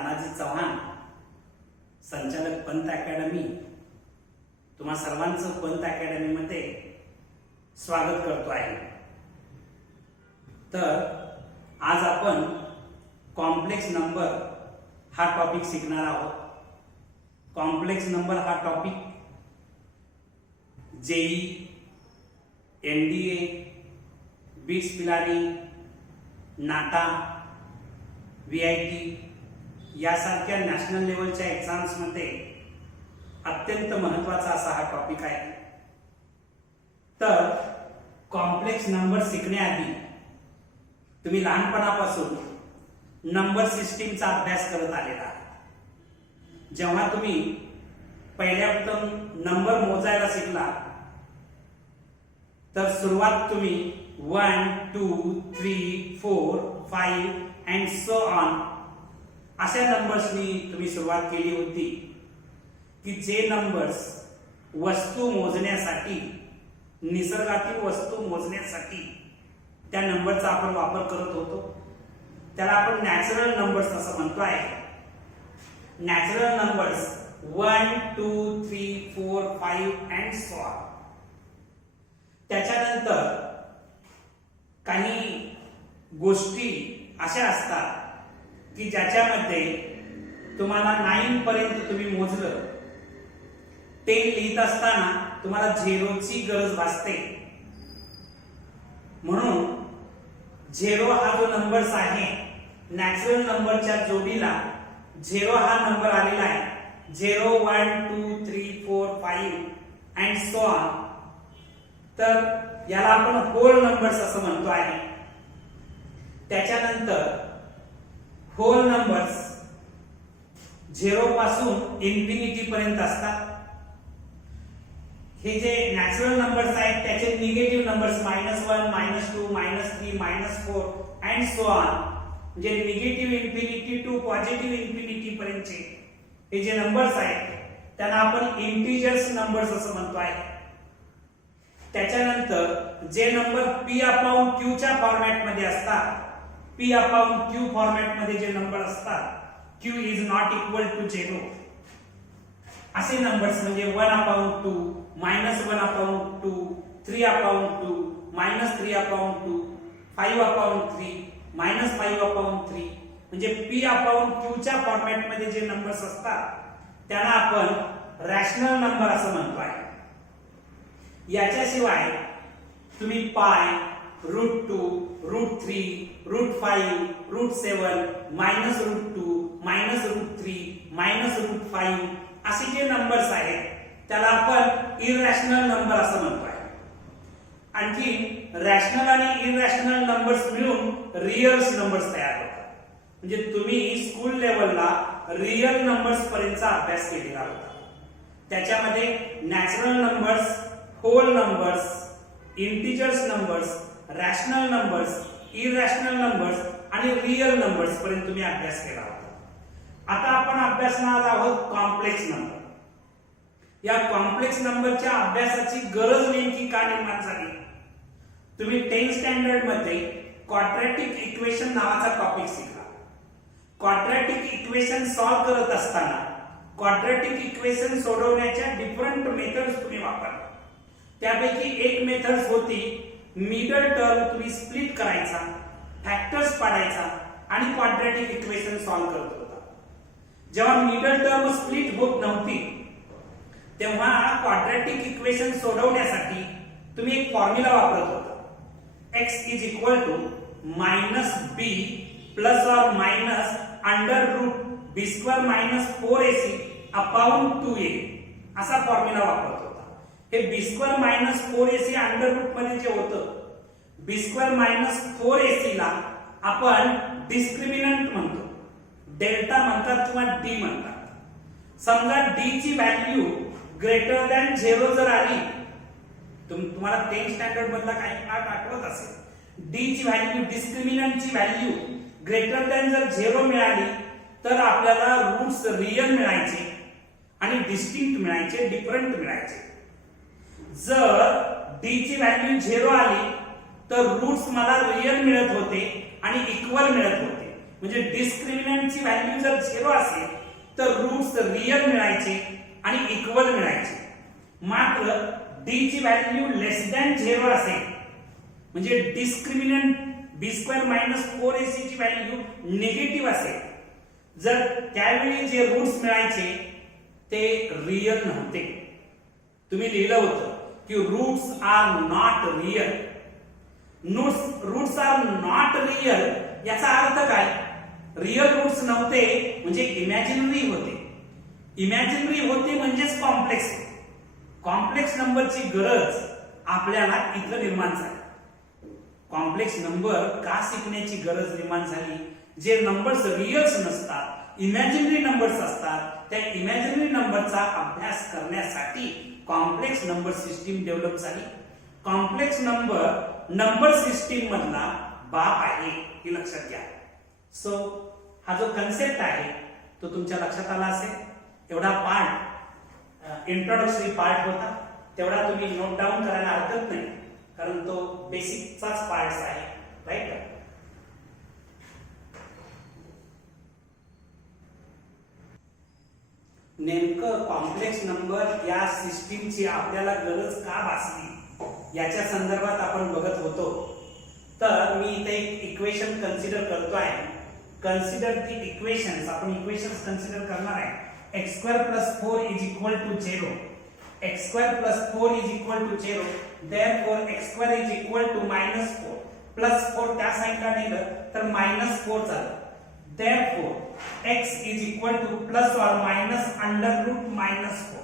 तानाजी चव्हाण, संचालक पंत अकॅडमी, तुम्हा सर्वांचं पंत अकॅडमी मध्ये स्वागत करतो आहे। तर आज आपण कॉम्प्लेक्स नंबर हा टॉपिक शिकणार आहोत। कॉम्प्लेक्स नंबर हा topic JEE, NDA, BITS Pilani, NATA, VIT यासारख्या नॅशनल लेवलच्या एक्झाम्स मध्ये अत्यंत महत्त्वाचा असा हा टॉपिक आहे। तर कॉम्प्लेक्स नंबर शिकण्याआधी तुम्ही लहानपणापासून नंबर सिस्टीमचा अभ्यास करत आलेला आहात। जेव्हा तुम्ही पहिल्याप्रथम नंबर मोजायला शिकला तर सुरुवात तुम्ही 1, 2, 3, 4, 5 अँड सो ऑन अशा नंबर्सनी तुम्ही सुरुवात केली होती की जे नंबर्स वस्तू मोजण्यासाठी, निसर्गातील वस्तू मोजण्यासाठी त्या नंबरचा आपण वापर करत होतो। त्याला आपण नॅचरल नंबर्स असं म्हणतो आहे। Natural numbers 1, 2, 3, 4, 5 and so on. त्याच्यानंतर काही गोष्टी अशा असतात की ज्याच्यामध्ये तुम्हाला 9 पर्यंत तुम्ही मोजलं, 10 लिहित असताना तुम्हाला 0ची गरज भासते। म्हणून 0 हा जो नंबर्स आहे, नॅचरल नंबरच्या जोडीला 0 हा नंबर आलेला आहे। 0, 1, 2, 3, 4, 5 अँड सो ऑन। तर याला आपण होल नंबर्स असं म्हणतो आहे। त्याच्यानंतर होल नंबर्स 0 पासून इन्फिनिटी पर्यंत असतात। हे जे नॅचरल नंबर्स आहेत त्याचे negative numbers -1, -2, -3, -4 and so on, म्हणजे negative infinity to positive infinity पर्यंतचे हे जे नंबर्स आहेत त्यांना आपण इंटिजर्स नंबर्स असं म्हणतो आहे। त्याच्यानंतर जे नंबर P/Q च्या फॉर्मॅट मध्ये असतात, P/Q फॉर्मॅट मध्ये जे नंबर असतात, Q is not equal to 0 असे नंबर्स म्हणजे 1/2, -1/2, 3/2, -3/2, 5/3, -5/3, म्हणजे P/Q च्या फॉर्मॅट मध्ये जे नंबर्स असतात त्यांना आपण रॅशनल नंबर असं म्हणतो आहे। याच्याशिवाय तुम्ही पाय, √2, √3, √5, √7, -√2, -√3, -√5 असे जे नंबर्स आहेत त्याला आपण इरॅशनल नंबर असं म्हणतो आहे। आणखी रॅशनल आणि इरॅशनल नंबर्स मिळून रिअल नंबर्स तयार होतात। म्हणजे तुम्ही स्कूल लेवलला रिअल नंबर्स पर्यंतचा अभ्यास केलेला होता। त्याच्यामध्ये natural numbers, whole numbers, integers numbers, rational numbers, irrational numbers आणि रिअल नंबर्स पर्यंत तुम्ही अभ्यास केला होता। आता आपण अभ्यासणार आहोत कॉम्प्लेक्स नंबर। या कॉम्प्लेक्स नंबरच्या अभ्यासाची गरज नेमकी का निर्माण झाली? तुम्ही 10th स्टँडर्ड मध्ये क्वाड्रॅटिक इक्वेशन नावाचा टॉपिक शिकला। क्वाड्रॅटिक इक्वेशन सॉल्व्ह करत असताना क्वाड्रॅटिक इक्वेशन सोडवण्याच्या डिफरंट मेथड्स तुम्ही वापरल्या। त्यापैकी एक मेथड होती मिडल टर्म तुम्ही स्प्लिट करायचा, फॅक्टर्स पाडायचा आणि क्वाड्रॅटिक इक्वेशन सॉल्व्ह करत होता। जेव्हा मिडल टर्म स्प्लिट होत नव्हती तेव्हा क्वाड्रॅटिक इक्वेशन सोडवण्यासाठी तुम्ही एक फॉर्म्युला वापरत होता, x is equal to -b plus or minus √b² - 4ac/2a असा फॉर्म्युला वापरत होता। हे b² - 4ac अंडर रूट मध्ये जे होतं, b² - 4ac ला आपण डिस्क्रिमिनंट म्हणतो, डेल्टा म्हणतात किंवा d म्हणतात। समजा d ची व्हॅल्यू ग्रेटर दॅन 0 जर आली, तुम्हाला 10th स्टँडर्ड मधला काही पार्ट आठवत असेल, d ची व्हॅल्यू, डिस्क्रिमिनंट ची व्हॅल्यू ग्रेटर दॅन जर 0 मिळाली तर आपल्याला रूट्स रियल मिळायचे आणि डिस्टिंक्ट मिळायचे, डिफरंट मिळायचे। जर d ची व्हॅल्यू 0 आली तर रूट्स मला रियल मिळत होते आणि इक्वल मिळत होते। म्हणजे डिस्क्रिमिनंटची व्हॅल्यू जर 0 असेल तर रूट्स रियल मिळायचे आणि इक्वल मिळायचे. मात्र d ची व्हॅल्यू लेस दॅन 0 असेल म्हणजे डिस्क्रिमिनंट b² - 4ac ची व्हॅल्यू निगेटिव्ह असेल, जर त्यावेळी जे रूट्स मिळायचे ते रियल नव्हते. तुम्ही लिहिलं होतं की roots are not real. Roots are not real याचा अर्थ काय? रियल रूट्स नव्हते म्हणजे इमॅजिनरी होते. इमॅजिनरी होते म्हणजेच कॉम्प्लेक्स. कॉम्प्लेक्स नंबरची गरज आपल्याला इथं निर्माण झाली. कॉम्प्लेक्स नंबर का शिकण्याची गरज निर्माण झाली? जे नंबर्स रियल्स नसतात, इमॅजिनरी नंबर्स असतात, त्या इमॅजिनरी नंबरचा अभ्यास करण्यासाठी कॉम्प्लेक्स नंबर सिस्टीम डेव्हलप झाली. कॉम्प्लेक्स नंबर सिस्टीम मधला बाप आहे हे लक्षात घ्या. सो हा जो कन्सेप्ट आहे तो तुमच्या लक्षात आला असेल. एवढा पार्ट इंट्रोडक्टरी पार्ट होता, तेवढा तुम्ही नोट डाऊन करायला हरकत नाही कारण तो बेसिकचाच पार्ट आहे, राईट. नेमकं कॉम्प्लेक्स नंबर या सिस्टीमची आपल्याला गरज का भासली याच्या संदर्भात आपण बघत होतो. तर मी इथे एक इक्वेशन कन्सिडर करतो आहे. कन्सिडर दी इक्वेशन्स. आपण इक्वेशन्स कन्सिडर करणार आहे. x² + 4 = 0. x² + 4 = 0. therefore x² = -4. +4 त्या साइडला नेलं तर -4 झालं. therefore x = ±√-4.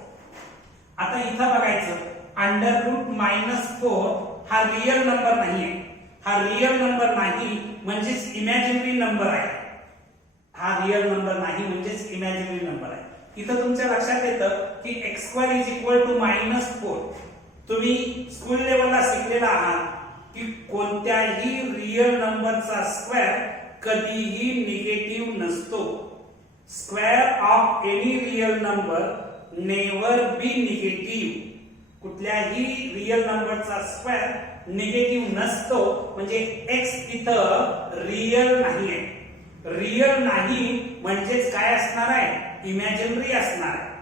आता इथं बघायचं √-4 हा रियल नंबर नाहीये. हा रियल नंबर नाही म्हणजेच इमॅजिनरी नंबर आहे. हा रियल नंबर नाही म्हणजेच इमॅजिनरी नंबर आहे. इथं तुमच्या लक्षात येतं की x² = -4. तुम्ही स्कूल लेवलला शिकलेला आहात की कोणत्याही रियल नंबरचा स्क्वेअर कधीही निगेटिव्ह नसतो. Square of any real number never be negative. कुठल्याही रियल नंबरचा स्क्वेअर निगेटिव्ह नसतो म्हणजे x इथं रियल नाहीये. रियल नाही म्हणजेच काय असणार आहे? इमॅजिनरी असणार आहे.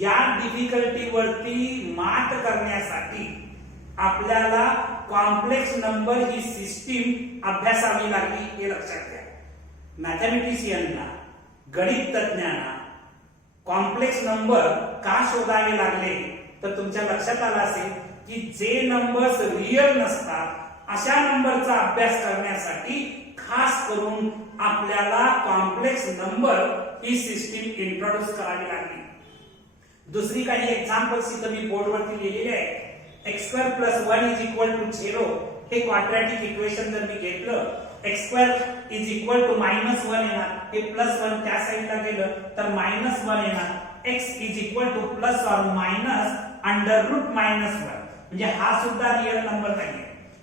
या डिफिकल्टी वरती मात करण्यासाठी आपल्याला कॉम्प्लेक्स नंबर ही सिस्टीम अभ्यासावी लागली हे लक्षात घ्या. मॅथमॅटिशियनना, गणित तज्ञांना कॉम्प्लेक्स नंबर का शोधावे लागले तर तुमच्या लक्षात आलं असेल की जे नंबर्स रियल नसतात अशा नंबरचा अभ्यास करण्यासाठी खास करून आपल्याला कॉम्प्लेक्स नंबर ही सिस्टीम इंट्रोड्यूस करावी लागली. दुसरी काही एक्झाम्पल्स इथं मी बोर्डवरती लिहिलेले आहेत. x² + 1 = 0 हे क्वाड्रॅटिक इक्वेशन जर मी घेतलं x² = -1 येणार. हे +1 त्या साइडला गेलं तर -1 येणार. x = ±√-1 म्हणजे हा सुद्धा रियल नंबर नाही.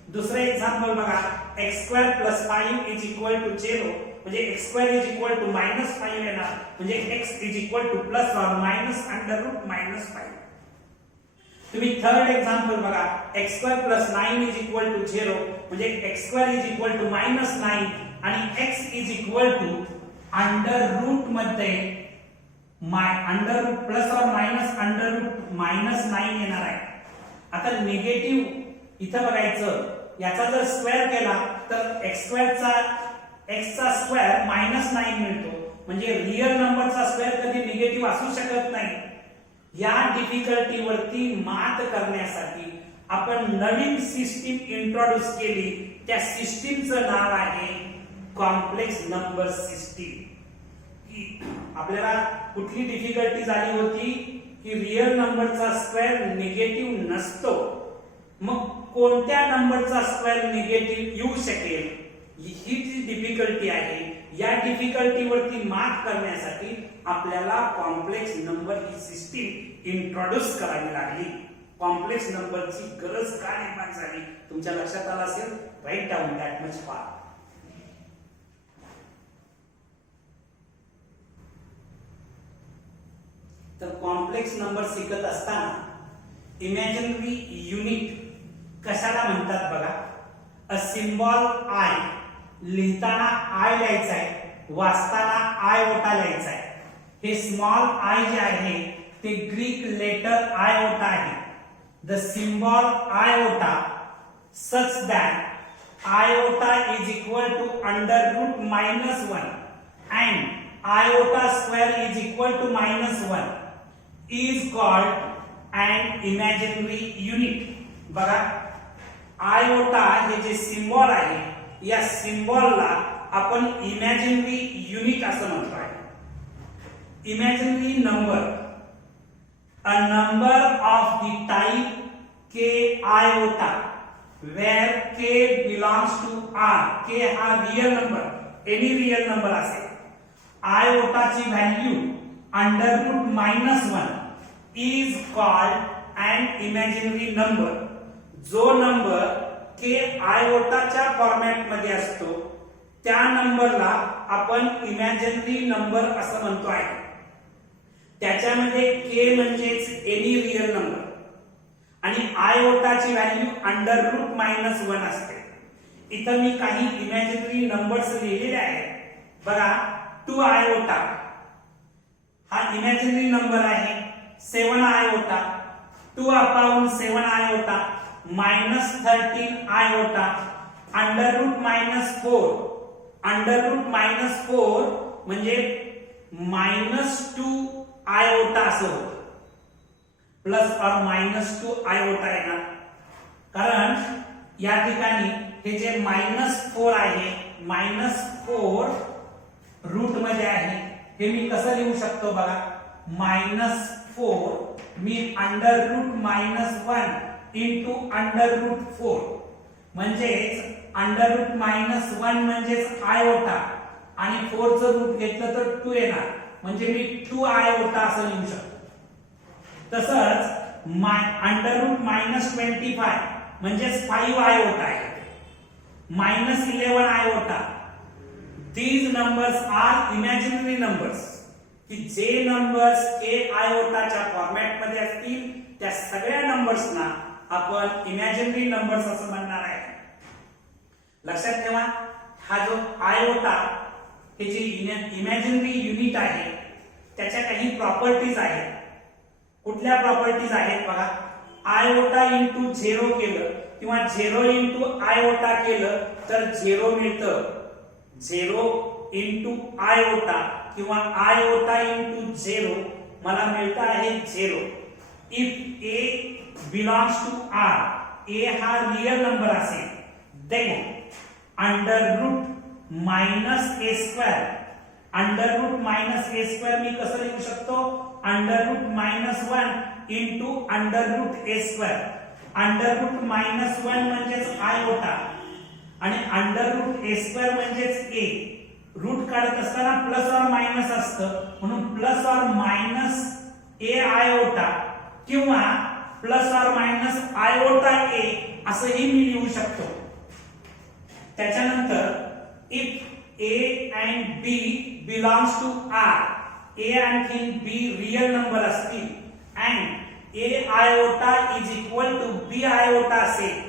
दुसरं एक्झाम्पल बघा. x² + 5 = 0 म्हणजे x² = -5 येणार म्हणजे x = ±√-5. तुम्ही थर्ड एक्झाम्पल बघा. x² + 9 = 0 म्हणजे x² = -9 आणि x √√ मध्ये अंडर प्लस और मायनस -9 येणार आहे. आता निगेटिव्ह इथं बघायचं. याचा जर स्क्वेअर केला तर x² चा स्क्वेअर -9 मिळतो म्हणजे रियल नंबरचा स्क्वेअर कधी निगेटिव्ह असू शकत नाही. या डिफिकल्टी वरती मात करण्यासाठी आपण नवीन सिस्टीम इंट्रोड्यूस केली. त्या सिस्टीमचं नाव आहे कॉम्प्लेक्स नंबर सिस्टीम. आपल्याला कुठली डिफिकल्टी झाली होती की रियल नंबरचा स्क्वेअर निगेटिव्ह नसतो. मग कोणत्या नंबरचा स्क्वेअर निगेटिव्ह येऊ शकेल ही जी डिफिकल्टी आहे. या डिफिकल्टी वरती मात करण्यासाठी आपल्याला कॉम्प्लेक्स नंबर ही सिस्टीम इंट्रोड्यूस करावी लागली. कॉम्प्लेक्स नंबरची गरज का निर्माण झाली तुमच्या लक्षात आलं असेल. Write down that much part. तर कॉम्प्लेक्स नंबर शिकत असताना इमॅजिनरी युनिट कशाला म्हणतात बघा. अ सिम्बॉल आय लिहिताना आय लिहायचा आहे वाचताना आयोटा लिहायचा आहे. हे स्मॉल आय जे आहे ते ग्रीक लेटर आयोटा आहे. The symbol iota such that iota is equal to under root -1 and iota square is equal to -1 is called and imaginary unit. बघा, आयोटा हे जे सिम्बॉल आहे या सिम्बॉलला आपण इमॅजिनरी युनिट असं म्हणतो आहे. Imaginary number, a number of the type k iota where k belongs to r. k हा real number, any real number असेल. आयोटा ची value under root -1 is called an imaginary number. जो number k आयोटाच्या format मध्ये असतो त्या नंबरला आपण इमॅजिनरी नंबर असं म्हणतो आहे. त्याच्यामध्ये k म्हणजेच एनी रियल नंबर आणि आयोटाची व्हॅल्यू अंडर रूट -1 असते. इथं मी काही इमॅजिनरी नंबर्स लिहिलेले आहेत. बघा, 2 आयोटा हा इमॅजिनरी नंबर आहे. 7 iota, 2/7 iota, -13 iota, under root -4. Under root -4 म्हणजे -2 आयोटा असं होतं. प्लस और -2 आयोटा येणार, कारण या ठिकाणी हे जे -4 आहे, -4 रूट मध्ये आहे. हे मी कसं लिहू शकतो बघा, -4 मी under root -1 into under root 4 म्हणजेच अंडर रूट -1 म्हणजेच आयोटा आणि 4 चं रूट घेतलं तर 2 येणार, म्हणजे मी 2 आयोटा असं लिहू शकतो. तसंच अंडर रूट -25 म्हणजेच 5 आयोटा आहे. -11 iota. These numbers are imaginary numbers. की जे नंबर्स k आयोटाच्या फॉर्मॅट मध्ये असतील त्या सगळ्या नंबर्सना आपण इमॅजिनरी नंबर्स असं म्हणणार आहे. लक्षात ठेवा, हा जो आयोटा हे जे इमॅजिनरी युनिट आहे त्याच्या काही प्रॉपर्टीज आहेत. कुठल्या प्रॉपर्टीज आहेत बघा, आयोटा इंटू 0 केलं किंवा 0 इंटू आयोटा केलं तर 0 मिळतं. 0 इंटू आयोटा किंवा आयोटा इंटू 0 मला मिळतं आहे 0. If a belongs to r, a हा रियल नंबर असेल, then under root -a², under root -a² मी कसं लिहू शकतो, under root -1 into under root a². Under root -1 म्हणजेच आयोटा आणि अंडर रूट a² म्हणजेच a. रूट काढत असताना प्लस और मायनस असतं म्हणून plus or minus a iota किंवा plus or minus iota a असंही मी लिहू शकतो. त्याच्यानंतर if a and b belongs to r, a आणखी b रियल नंबर असतील and a iota is equal to b iota असेल,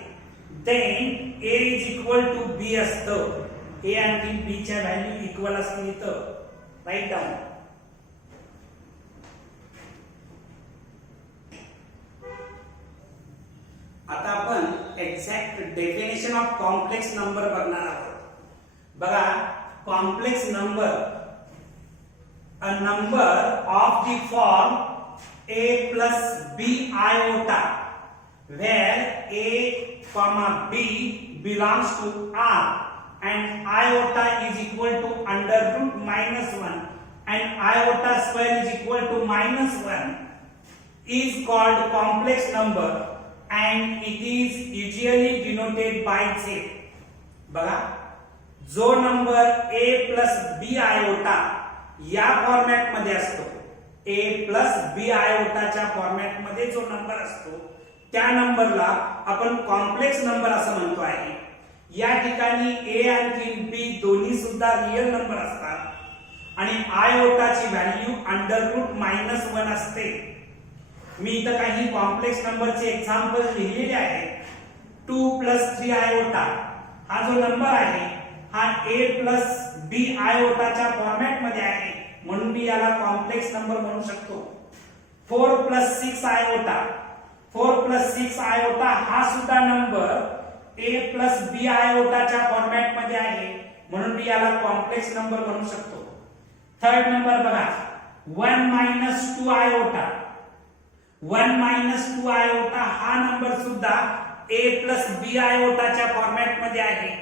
then a is equal to b असतं. a आणि b च्या व्हॅल्यू इक्वल असतील तर राईट डाऊन. आता आपण exact definition of complex number बघणार आहोत. बघा, complex number, a number of the form a plus b iota where a comma b belongs to r and iota is equal to under root -1 and iota square is equal to -1 is called complex number and it is usually denoted by z. बघा, जो number a plus b iota या format मध्ये असतो, a plus b आयोटाच्या format मध्ये जो number असतो त्या नंबरला आपण कॉम्प्लेक्स नंबर असं म्हणतो आहे. या ठिकाणी a आणि b दोन्ही सुद्धा रियल नंबर असतात आणि आयोटाची व्हॅल्यू अंडर रूट -1 असते. मी इथं काही कॉम्प्लेक्स नंबरचे एक्झाम्पल लिहिलेले आहेत. 2 + 3 आयोटा हा जो नंबर आहे हा a प्लस b आयोटाच्या फॉर्मॅट मध्ये आहे म्हणून मी याला कॉम्प्लेक्स नंबर म्हणू शकतो. 4 प्लस 6 आयोटा, 4 प्लस 6 आयोटा हा सुद्धा नंबर a प्लस b आयोटाच्या फॉर्मॅट मध्ये आहे म्हणून मी याला कॉम्प्लेक्स नंबर म्हणू शकतो. थर्ड नंबर बघा 1 मायनस 2 आयोटा, 1 मायनस 2 आयोटा हा नंबर सुद्धा a प्लस b आयोटाच्या फॉर्मॅट मध्ये आहे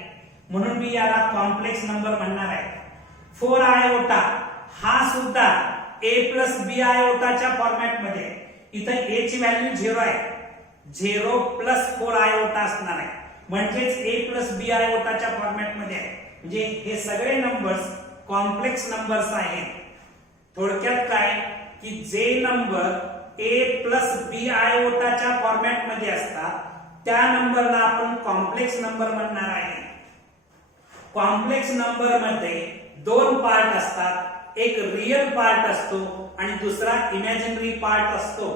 म्हणून मी याला कॉम्प्लेक्स नंबर म्हणणार आहे. 4 आयोटा हा सुद्धा a प्लस b आयोटाच्या फॉर्मॅट मध्ये आहे. इथे a ची व्हॅल्यू 0 आहे, 0 प्लस 4 आयोटा असणार आहे म्हणजेच a प्लस b आयोटाच्या फॉर्मॅट मध्ये आहे. म्हणजे हे सगळे नंबर्स कॉम्प्लेक्स नंबर्स आहेत. थोडक्यात काय की जे नंबर a प्लस b आयोटाच्या फॉर्मॅट मध्ये असतात त्या नंबरला आपण कॉम्प्लेक्स नंबर म्हणणार आहे. कॉम्प्लेक्स नंबर मध्ये दोन पार्ट असतात, एक रियल पार्ट असतो आणि दुसरा इमॅजिनरी पार्ट असतो.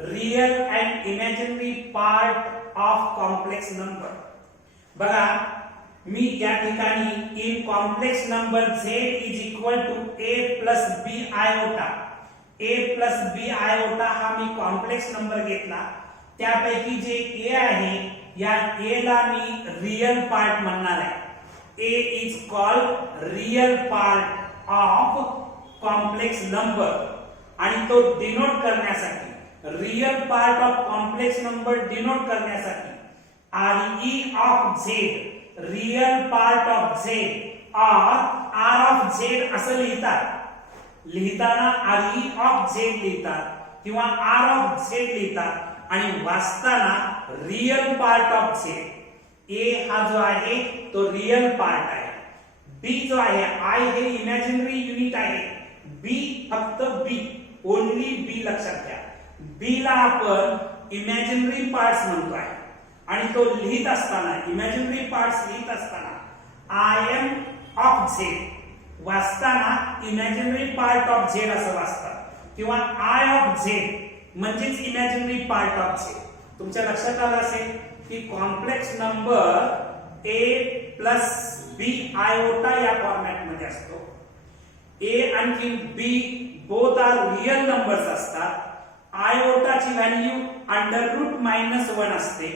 Real and imaginary part of complex number. बघा मी या ठिकाणी in complex number z is equal to a plus b iota, a plus b iota हा मी कॉम्प्लेक्स नंबर घेतला. त्यापैकी जे a आहे या a ला मी रियल पार्ट म्हणणार आहे. a is called real part of complex number आणि तो डिनोट करण्यासाठी real part of complex number denote करण्यासाठी re of z, real part of z और r ऑफ z असं लिहितात. लिहिताना re ऑफ z लिहितात किंवा r ऑफ z लिहितात आणि वाचताना real part of z. a हा जो आहे तो रियल पार्ट आहे, b जो आहे i हे इमॅजिनरी युनिट आहे, b फक्त b, ओनली b लक्षात घ्या. b ला आपण इमॅजिनरी पार्ट्स म्हणतोय आणि तो लिहित असताना इमॅजिनरी पार्ट्स लिहित असताना i am ऑफ z वाचताना इमॅजिनरी पार्ट ऑफ z असं वाचतात किंवा i ऑफ z म्हणजेच इमॅजिनरी पार्ट ऑफ z. तुमच्या लक्षात आलं असेल की complex number a plus b iota या फॉर्मॅट मध्ये असतो. a आणि b both are real numbers असतात. आयोटाची व्हॅल्यू अंडर रूट मायनस 1 असते.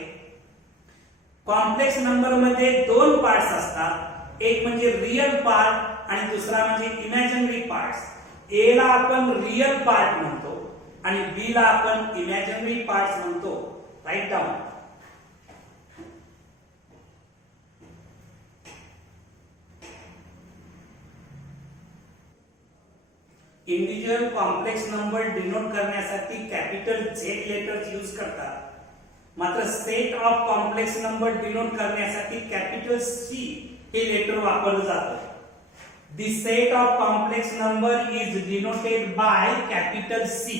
कॉम्प्लेक्स नंबर मध्ये दोन पार्ट्स असतात, एक म्हणजे रियल पार्ट आणि दुसरा म्हणजे इमॅजिनरी पार्ट्स. a ला आपण रियल पार्ट म्हणतो आणि b ला आपण इमॅजिनरी पार्ट्स म्हणतो. Write down. Individual complex number denote करण्यासाठी कॅपिटल Z लेटर्स यूज करतात, मात्र set of complex number denote करण्यासाठी कॅपिटल C हे लेटर वापरलं जातं. The set of complex number is denoted by capital C.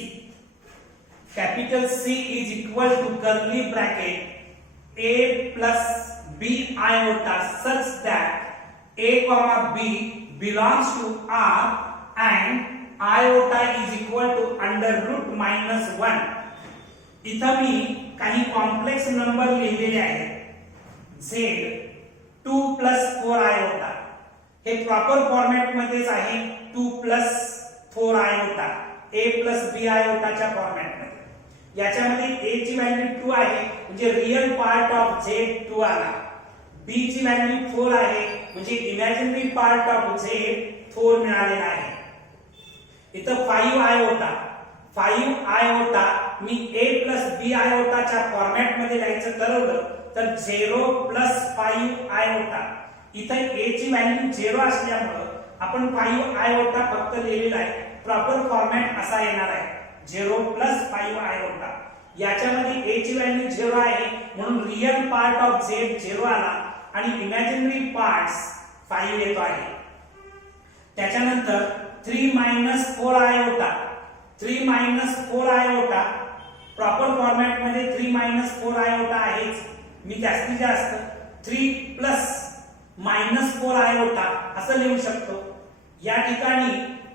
Capital C is equal to curly bracket a plus b iota such that a, b belongs to R and iota is equal to under root minus 1. इथं मी काही complex number लिहिलेले आहेत. z 2 plus 4 iota हे proper format मध्येच आहे. 2 plus 4 iota a plus b आयोटाच्या format मध्ये. याच्यामध्ये a ची व्हॅल्यू 2 आहे म्हणजे रियल पार्ट ऑफ z 2 आला. b ची व्हॅल्यू 4 आहे म्हणजे इमॅजिनरी पार्ट ऑफ z 4 मिळालेला आहे. इथं 5 आयोटा, 5 आयोटा मी a प्लस b आयोटाच्या फॉर्मॅट मध्ये लिहायचं ठरवलं तर 0 प्लस 5 आयोटा. इथं a ची व्हॅल्यू 0 असल्यामुळे आपण 5 आयोटा फक्त लिहिलेला आहे. प्रॉपर फॉर्मॅट असा येणार आहे 0 प्लस 5 आयोटा. याच्यामध्ये a ची व्हॅल्यू 0 आहे म्हणून रियल पार्ट ऑफ z 0 आला आणि इमॅजिनरी पार्ट्स 5 येतो आहे. त्याच्यानंतर 3 minus 4 iota, 3 minus 4 iota proper format मध्ये 3 मायनस 4 आयोटा आहेच. मी जास्तीत जास्त 3 प्लस मायनस 4 आयोटा असं लिहू शकतो. या ठिकाणी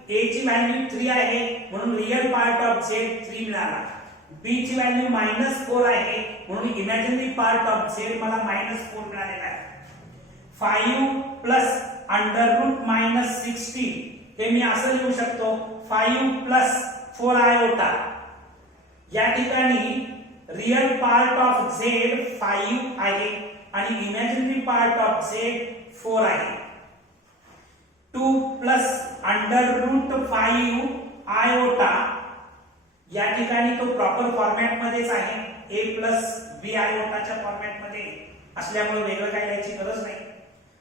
a ची व्हॅल्यू 3 आहे म्हणून रियल पार्ट ऑफ z 3 मिळाला. b ची व्हॅल्यू मायनस 4 आहे म्हणून इमॅजिनरी पार्ट ऑफ z मला मायनस 4 मिळालेला आहे. 5 प्लस अंडर रूट मायनस 16 हे मी असं लिहू शकतो 5 प्लस 4 आयोटा. या ठिकाणी रियल पार्ट ऑफ z 5 आहे आणि इमॅजिनरी पार्ट ऑफ z 4 आहे. 2 प्लस अंडर रूट 5 आयोटा, या ठिकाणी तो प्रॉपर फॉर्मॅट मध्येच आहे, a प्लस b आयोटाच्या फॉर्मॅट मध्ये असल्यामुळे वेगळं काय लिहायची गरज नाही.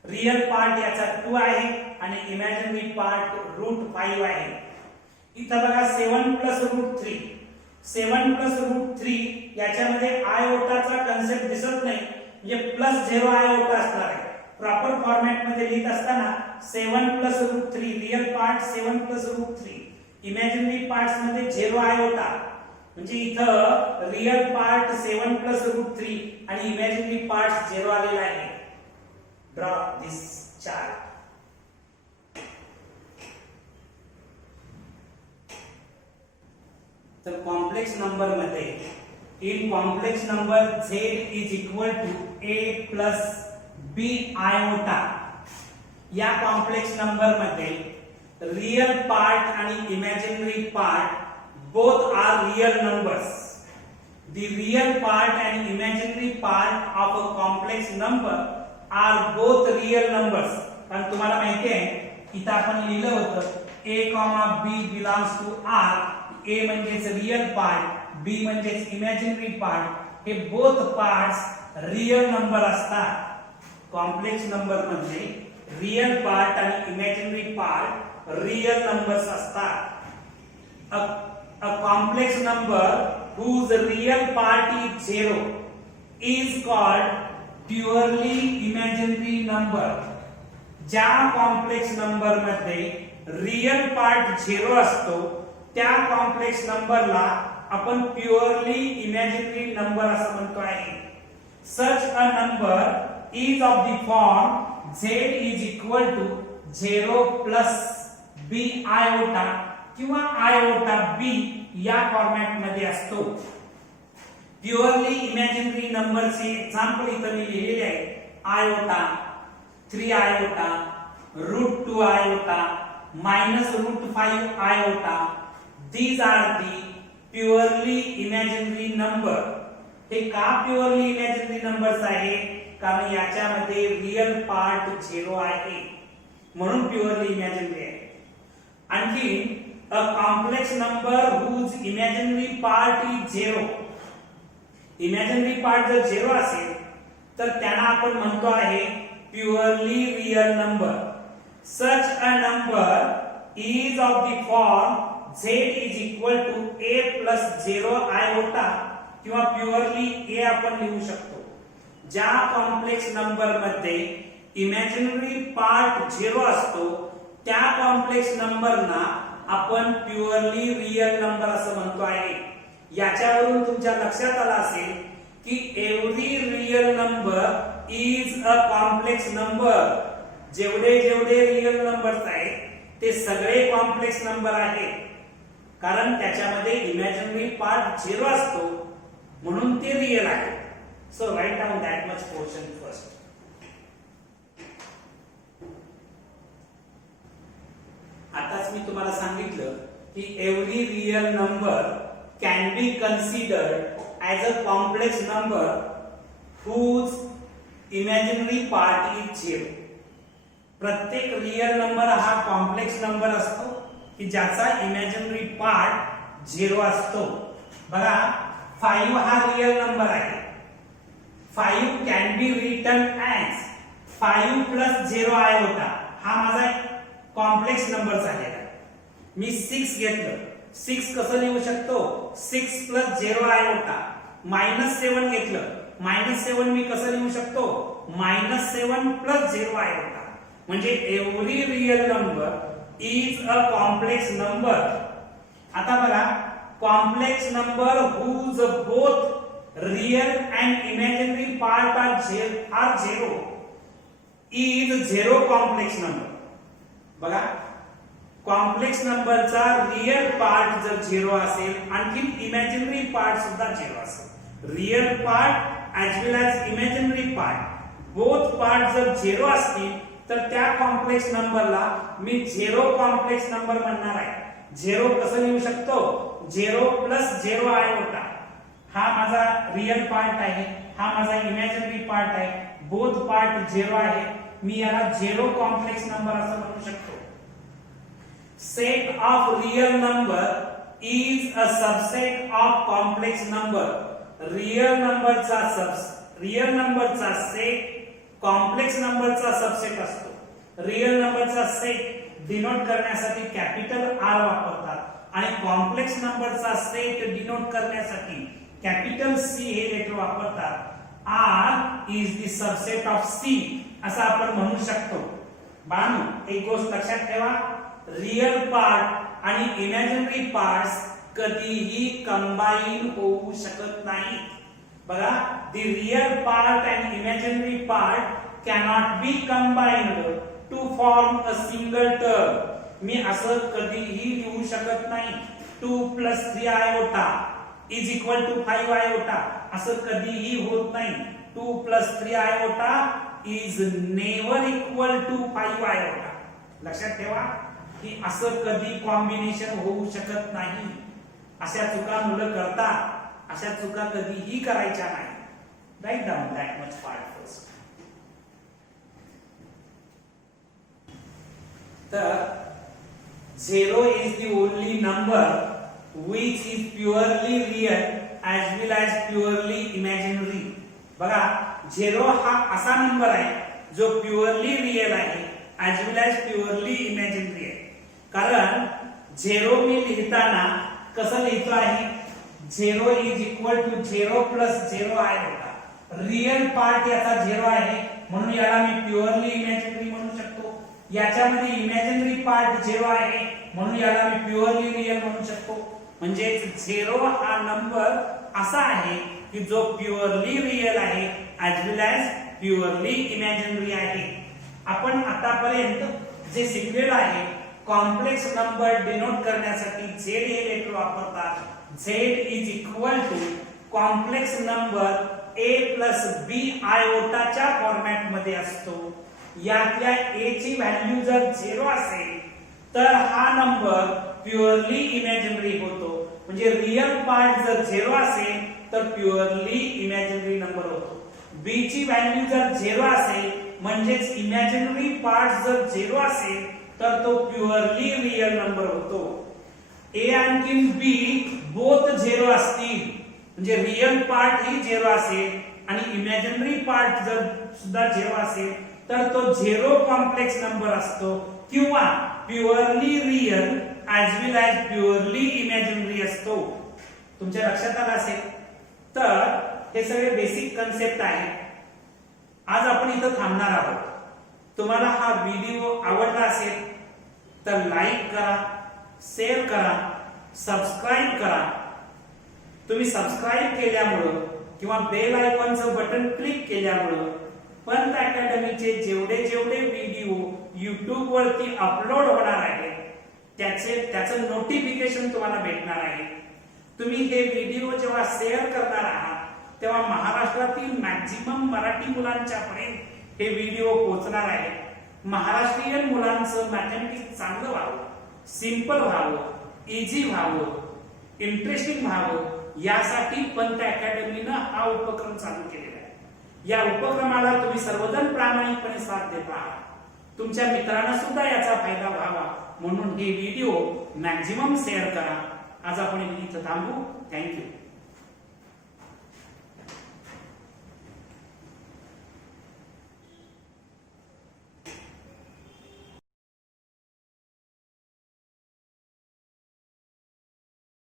रियल पार्ट याचा 2 आहे आणि इमॅजिनरी पार्ट रूट 5 आहे. इथं बघा 7 प्लस रूट 3, 7 प्लस रूट 3 याच्यामध्ये आयोटाचा कन्सेप्ट दिसत नाही, म्हणजे प्लस 0 आयोटा असणार आहे. प्रॉपर फॉर्मॅट मध्ये लिहित असताना 7 plus root 3 real part 7 plus root 3, imaginary parts मध्ये 0 आयोटा, म्हणजे इथं रियल पार्ट 7 प्लस रूट 3 आणि इमॅजिनरी पार्ट 0 आलेला आहे. Draw this chart. तर कॉम्प्लेक्स नंबर मध्ये in complex number z is equal to a plus b iota. या complex number मध्ये रियल पार्ट आणि imaginary part both are real numbers. The real part and imaginary part of a complex number are both real numbers. कारण तुम्हाला माहिती आहे इथं आपण लिहिलं होतं a, b belongs to r. a म्हणजेच रियल पार्ट, b म्हणजेच इमॅजिनरी पार्ट, हे बोथ पार्ट्स रियल नंबर असतात. कॉम्प्लेक्स नंबर मध्ये रियल पार्ट आणि इमॅजिनरी पार्ट रियल नंबर्स असतात. A complex number whose real part is 0 is called purely imaginary number. ज्या complex number मध्ये real part 0 असतो त्या कॉम्प्लेक्स नंबरला आपण प्युअरली इमॅजिनरी नंबर असं म्हणतो आहे. Such a number is of the form z is equal to 0 plus b iota किंवा आयोटा b या फॉर्मॅट मध्ये असतो. प्युअरली इमॅजिनरी नंबरचे एक्झाम्पल इथं मी लिहिलेले आहे. Iota, 3 iota, root 2 iota, minus root 5 iota. These are the purely imaginary number. हे का प्युअरली इमॅजिनरी नंबर्स आहे? कारण याच्यामध्ये रियल पार्ट 0 आहे म्हणून प्युअरली इमॅजिनरी आहे. आणखी a complex number whose imaginary part is 0. imaginary part जर 0 असेल तर त्यांना आपण म्हणतो आहे purely real number. Such a number is of the form z is equal to a plus 0 iota किंवा purely a आपण लिहू शकतो. ज्या कॉम्प्लेक्स नंबर मध्ये इमॅजिनरी पार्ट 0 असतो त्या कॉम्प्लेक्स नंबरना आपण प्युअरली रियल नंबर असं म्हणतो आहे. याच्यावरून तुमच्या लक्षात आलं असेल की every real number is a complex number. जेवढे जेवढे रियल नंबर्स आहेत ते सगळे कॉम्प्लेक्स नंबर आहेत, कारण त्याच्यामध्ये इमॅजिनरी पार्ट 0 असतो म्हणून ते रियल आहे. So write down that much portion first. आताच मी तुम्हाला सांगितलं की every real number can be considered as a complex number whose imaginary part is 0. प्रत्येक रियल नंबर हा कॉम्प्लेक्स नंबर असतो की ज्याचा इमॅजिनरी पार्ट 0 असतो. बघा 5 हा रियल नंबर आहे. 5 can be written as 5 plus 0 iota. हा माझा कॉम्प्लेक्स नंबर झालेला आहे. मी 6 घेतलं, 6 कसं लिहू शकतो? 6 प्लस 0 आयोटा. -7 घेतलं, -7 मी कसं लिहू शकतो? -7 प्लस 0 आयोटा. म्हणजे every real number is a complex number. आता बघा complex number whose both real and imaginary part are 0 is 0 complex number. बघा कॉम्प्लेक्स नंबरचा रियल पार्ट जर 0 असेल आणखी इमॅजिनरी पार्ट सुद्धा 0 असेल. Real part as well as imaginary part both part जर 0 असतील तर त्या कॉम्प्लेक्स नंबरला मी 0 कॉम्प्लेक्स नंबर म्हणणार आहे. 0 कसं लिहू शकतो? 0 प्लस 0 आयोटा. हा माझा रियल पार्ट आहे, हा माझा इमॅजिनरी पार्ट आहे. बोथ पार्ट 0 आहे, मी याला 0 कॉम्प्लेक्स नंबर असं म्हणू शकतो. Set of real number is a subset of complex number. Real नंबरचा सेट कॉम्प्लेक्स नंबरचा सबसेट असतो. रियल नंबरचा सेट डिनोट करण्यासाठी कॅपिटल आर वापरतात आणि कॉम्प्लेक्स नंबरचा सेट डिनोट करण्यासाठी कॅपिटल सी हे लेटर वापरतात. R is the subset of C असं आपण म्हणू शकतो. बाळांनो, एक गोष्ट लक्षात ठेवा, रियल पार्ट आणि इमॅजिनरी पार्ट्स कधीही कंबाईन होऊ शकत नाही. बघा, the real part and imaginary part cannot be combined to form a single term. मी असं कधीही लिहू शकत नाही. 2 plus 3 iota is equal to 5 iota असं कधीही होत नाही. 2 plus 3 iota is never equal to 5 iota. लक्षात ठेवा की असं कधी कॉम्बिनेशन होऊ शकत नाही. अशा चुका मुलं करतात. अशा चुका कधीही करायच्या नाही. Write down that much part first. तर 0 is the only number which is purely real as well as purely imaginary. बघा, 0 हा असा नंबर आहे जो प्युअरली रियल आहे as well as purely imaginary आहे. कारण 0 मी लिहिताना कसं लिहितो आहे? 0 is equal to 0 plus 0 iota. Real part याचा 0 आहे म्हणून याला मी प्युअरली इमॅजिनरी म्हणू शकतो. याच्यामध्ये इमॅजिनरी पार्ट 0 आहे म्हणून याला मी प्युअरली रियल म्हणू शकतो. म्हणजे 0 हा नंबर असा आहे की जो प्युअरली रियल आहे as well as purely imaginary आहे. आपण आतापर्यंत जे शिकलेलं आहे, कॉम्प्लेक्स नंबर डिनोट करण्यासाठी Z हे लेटर वापरतात. Z is equal to complex number a plus b आयोटाच्या फॉर्मॅट मध्ये असतो. यातल्या a ची व्हॅल्यू जर 0 असेल तर हा नंबर प्युअरली इमॅजिनरी होतो. म्हणजे रियल पार्ट जर 0 असेल तर प्युअरली इमॅजिनरी नंबर होतो. b ची व्हॅल्यू जर 0 असेल म्हणजेच इमॅजिनरी पार्ट जर 0 असेल तर तो प्युअरली रियल नंबर होतो. a आणि b बोथ 0 असतील म्हणजे रियल पार्ट ही 0 असेल आणि इमॅजिनरी पार्ट जर सुद्धा 0 असेल तर तो 0 कॉम्प्लेक्स नंबर असतो किंवा purely real as well as purely imaginary असतो. तुमच्या लक्षात आलं असेल. तर हे सगळे बेसिक कन्सेप्ट आहे. आज आपण इथं थांबणार आहोत. तुम्हाला हा व्हिडिओ आवडला असेल तर लाईक करा, शेअर करा, सबस्क्राईब करा. तुम्ही सबस्क्राईब केल्यामुळं किंवा बेल आयकॉनचं बटन क्लिक केल्यामुळं पंत अकॅडमीचे जेवढे व्हिडिओ YouTube वरती अपलोड होणार आहे त्याचं नोटिफिकेशन तुम्हाला भेटणार आहे. तुम्ही हे व्हिडिओ जेव्हा शेअर करणार आहात तेव्हा महाराष्ट्रातील मॅक्झिमम मराठी मुलांच्या पर्यंत हे व्हिडिओ पोहोचणार आहे. महाराष्ट्रीयन मुलांचं मॅथमॅटिक्स चांगलं व्हावं, सिंपल व्हावं, इझी व्हावं, इंटरेस्टिंग व्हावं यासाठी पंत अकॅडमीनं हा उपक्रम चालू केलेला आहे. या उपक्रमाला तुम्ही सर्वजण प्रामाणिकपणे साथ देत आहात. तुमच्या मित्रांना सुद्धा याचा फायदा व्हावा म्हणून हे व्हिडिओ मॅक्झिमम शेअर करा. आज आपण इथं थांबू. थँक्यू.